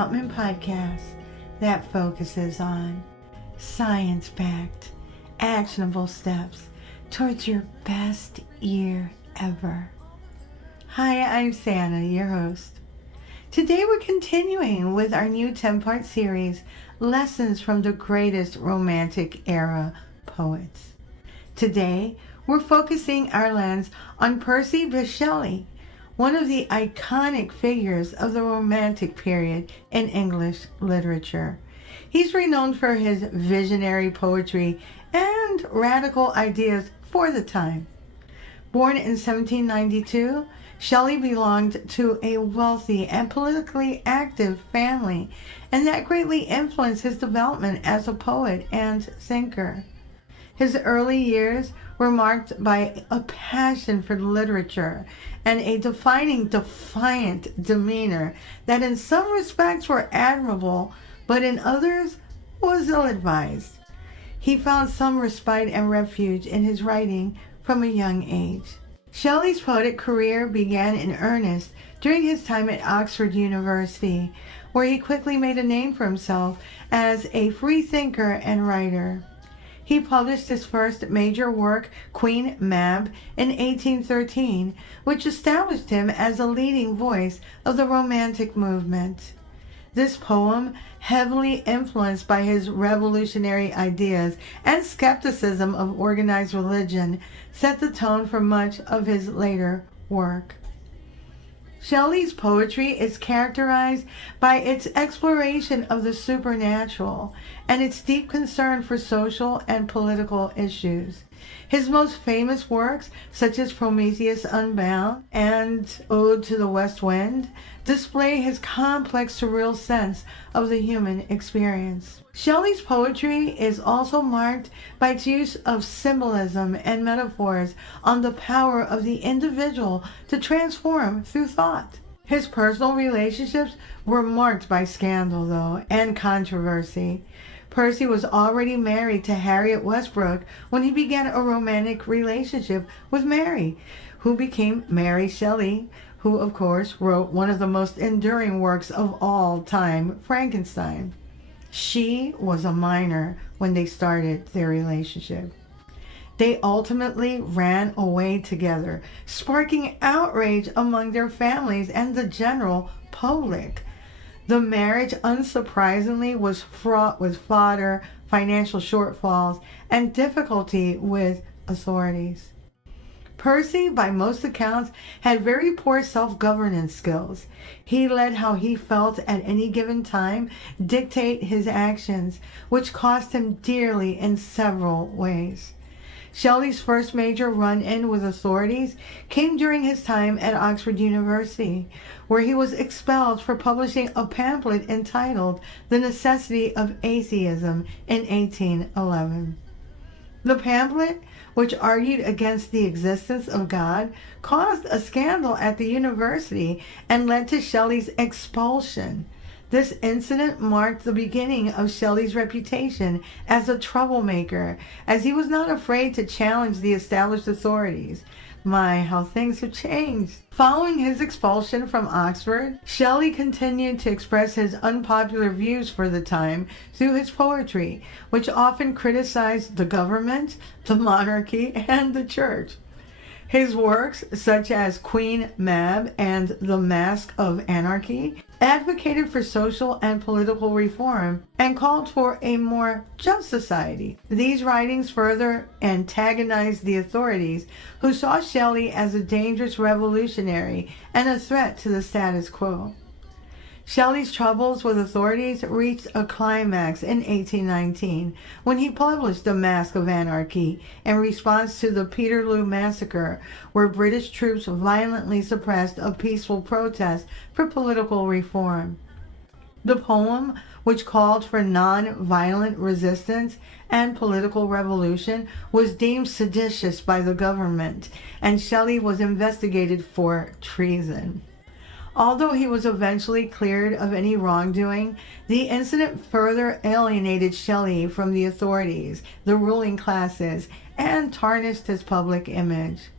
Development podcast that focuses on science-backed, actionable steps towards your best year ever. Hi, I'm Santa, your host. Today we're continuing with our new 10-part series, Lessons from the Greatest Romantic Era Poets. Today, we're focusing our lens on Percy Bysshe Shelley, one of the iconic figures of the Romantic period in English literature. He's renowned for his visionary poetry and radical ideas for the time. Born in 1792, Shelley belonged to a wealthy and politically active family, and that greatly influenced his development as a poet and thinker. His early years were marked by a passion for literature and a defiant demeanor that in some respects were admirable, but in others was ill-advised. He found some respite and refuge in his writing from a young age. Shelley's poetic career began in earnest during his time at Oxford University, where he quickly made a name for himself as a free thinker and writer. He published his first major work, Queen Mab, in 1813, which established him as a leading voice of the Romantic movement. This poem, heavily influenced by his revolutionary ideas and skepticism of organized religion, set the tone for much of his later work. Shelley's poetry is characterized by its exploration of the supernatural and its deep concern for social and political issues. His most famous works, such as Prometheus Unbound and Ode to the West Wind, display his complex, surreal sense of the human experience. Shelley's poetry is also marked by its use of symbolism and metaphors on the power of the individual to transform through thought. His personal relationships were marked by scandal, though, and controversy. Percy was already married to Harriet Westbrook when he began a romantic relationship with Mary, who became Mary Shelley, who, of course, wrote one of the most enduring works of all time, Frankenstein. She was a minor when they started their relationship. They ultimately ran away together, sparking outrage among their families and the general public. The marriage, unsurprisingly, was fraught with fodder, financial shortfalls, and difficulty with authorities. Percy, by most accounts, had very poor self-governance skills. He let how he felt at any given time dictate his actions, which cost him dearly in several ways. Shelley's first major run-in with authorities came during his time at Oxford University, where he was expelled for publishing a pamphlet entitled The Necessity of Atheism in 1811. The pamphlet, which argued against the existence of God, caused a scandal at the university and led to Shelley's expulsion. This incident marked the beginning of Shelley's reputation as a troublemaker, as he was not afraid to challenge the established authorities. My, how things have changed. Following his expulsion from Oxford, Shelley continued to express his unpopular views for the time through his poetry, which often criticized the government, the monarchy, and the church. His works, such as Queen Mab and The Mask of Anarchy, advocated for social and political reform and called for a more just society. These writings further antagonized the authorities, who saw Shelley as a dangerous revolutionary and a threat to the status quo. Shelley's troubles with authorities reached a climax in 1819 when he published The Mask of Anarchy in response to the Peterloo massacre, where British troops violently suppressed a peaceful protest for political reform. The poem, which called for non-violent resistance and political revolution, was deemed seditious by the government, and Shelley was investigated for treason. Although he was eventually cleared of any wrongdoing, the incident further alienated Shelley from the authorities, the ruling classes, and tarnished his public image.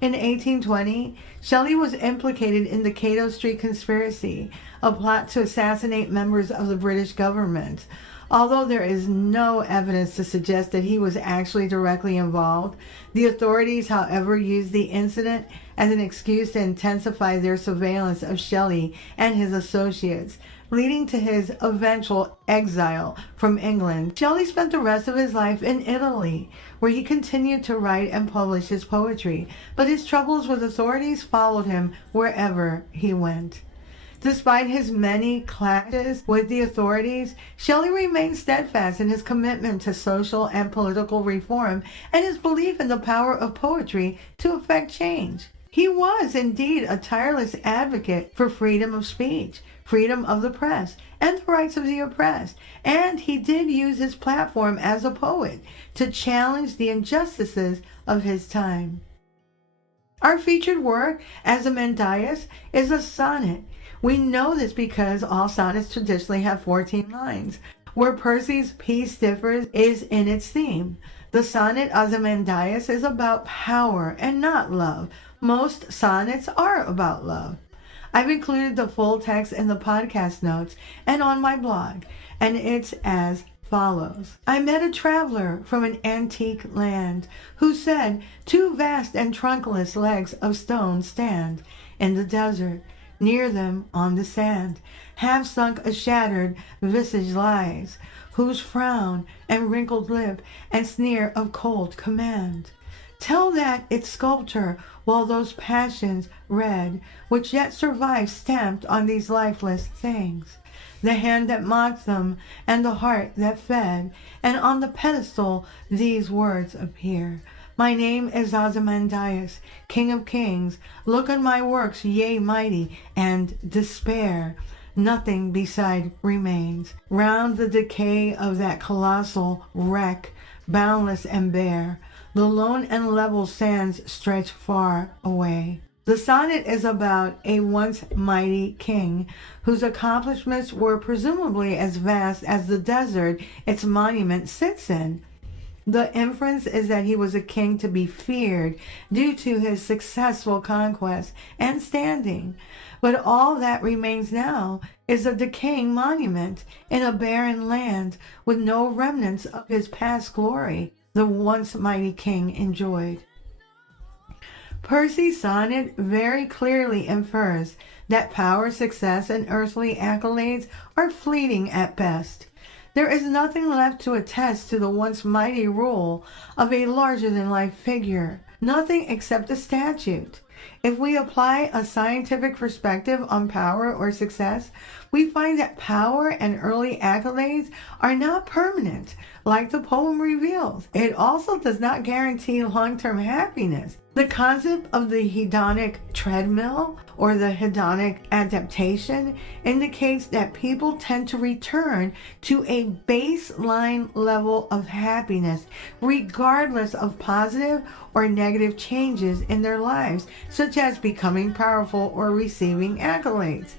In 1820, Shelley was implicated in the Cato Street conspiracy, a plot to assassinate members of the British government. Although there is no evidence to suggest that he was actually directly involved, the authorities, however, used the incident as an excuse to intensify their surveillance of Shelley and his associates, leading to his eventual exile from England. Shelley spent the rest of his life in Italy, where he continued to write and publish his poetry, but his troubles with authorities followed him wherever he went. Despite his many clashes with the authorities, Shelley remained steadfast in his commitment to social and political reform and his belief in the power of poetry to effect change. He was indeed a tireless advocate for freedom of speech, freedom of the press, and the rights of the oppressed, and he did use his platform as a poet to challenge the injustices of his time. Our featured work, Ozymandias, is a sonnet. We know this because all sonnets traditionally have 14 lines. Where Percy's piece differs is in its theme. The sonnet Ozymandias is about power and not love. Most sonnets are about love. I've included the full text in the podcast notes and on my blog, and it's as follows. I met a traveler from an antique land who said, 2 vast and trunkless legs of stone stand in the desert. Near them on the sand, half sunk a shattered visage lies, whose frown and wrinkled lip and sneer of cold command. Tell that its sculptor, while those passions red, which yet survive stamped on these lifeless things, the hand that mocked them and the heart that fed, and on the pedestal these words appear. My name is Ozymandias, King of Kings. Look on my works, yea, mighty, and despair. Nothing beside remains. Round the decay of that colossal wreck, boundless and bare, the lone and level sands stretch far away. The sonnet is about a once mighty king whose accomplishments were presumably as vast as the desert its monument sits in. The inference is that he was a king to be feared due to his successful conquest and standing. But all that remains now is a decaying monument in a barren land with no remnants of his past glory the once mighty king enjoyed. Percy's sonnet very clearly infers that power, success, and earthly accolades are fleeting at best. There is nothing left to attest to the once mighty rule of a larger-than-life figure, nothing except a statute. If we apply a scientific perspective on power or success, we find that power and early accolades are not permanent, like the poem reveals. It also does not guarantee long-term happiness. The concept of the hedonic treadmill or the hedonic adaptation indicates that people tend to return to a baseline level of happiness regardless of positive or negative changes in their lives, such as becoming powerful or receiving accolades.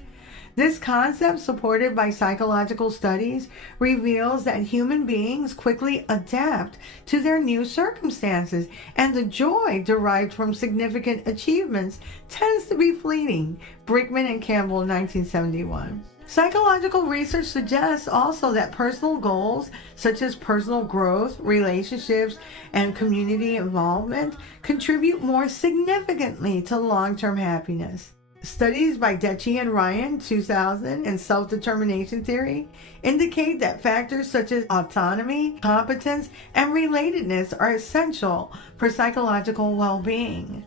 This concept, supported by psychological studies, reveals that human beings quickly adapt to their new circumstances, and the joy derived from significant achievements tends to be fleeting. Brickman and Campbell, 1971. Psychological research suggests also that personal goals, such as personal growth, relationships, and community involvement, contribute more significantly to long-term happiness. Studies by Decci and Ryan, 2000, and self-determination theory indicate that factors such as autonomy, competence, and relatedness are essential for psychological well-being.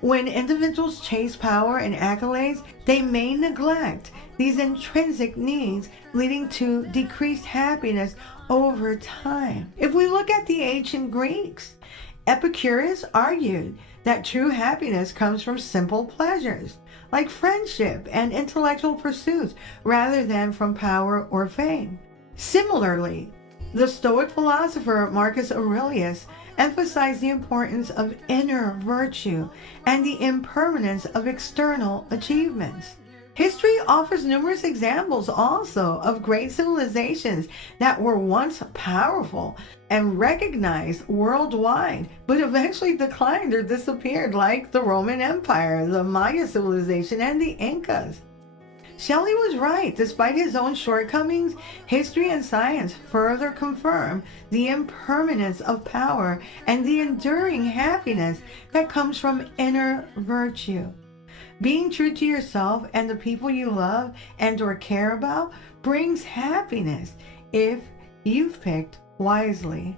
When individuals chase power and accolades, they may neglect these intrinsic needs, leading to decreased happiness over time. If we look at the ancient Greeks, Epicurus argued that true happiness comes from simple pleasures, like friendship and intellectual pursuits, rather than from power or fame. Similarly, the Stoic philosopher Marcus Aurelius emphasized the importance of inner virtue and the impermanence of external achievements. History offers numerous examples also of great civilizations that were once powerful and recognized worldwide, but eventually declined or disappeared, like the Roman Empire, the Maya civilization, and the Incas. Shelley was right. Despite his own shortcomings, history and science further confirm the impermanence of power and the enduring happiness that comes from inner virtue. Being true to yourself and the people you love and or care about brings happiness if you've picked wisely.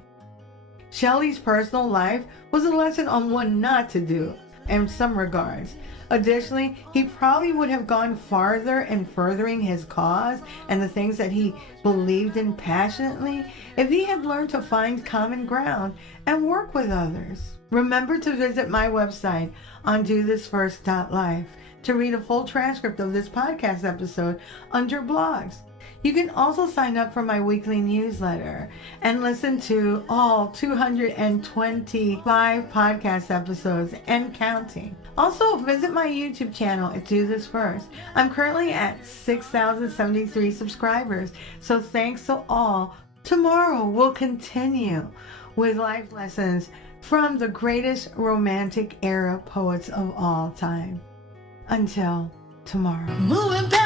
Shelley's personal life was a lesson on what not to do in some regards. Additionally, he probably would have gone farther in furthering his cause and the things that he believed in passionately if he had learned to find common ground and work with others. Remember to visit my website on dothisfirst.life to read a full transcript of this podcast episode under blogs. You can also sign up for my weekly newsletter and listen to all 225 podcast episodes and counting. Also, visit my YouTube channel at Do This First. I'm currently at 6,073 subscribers, so thanks to all. Tomorrow we'll continue with life lessons from the greatest romantic era poets of all time. Until tomorrow. Moving back.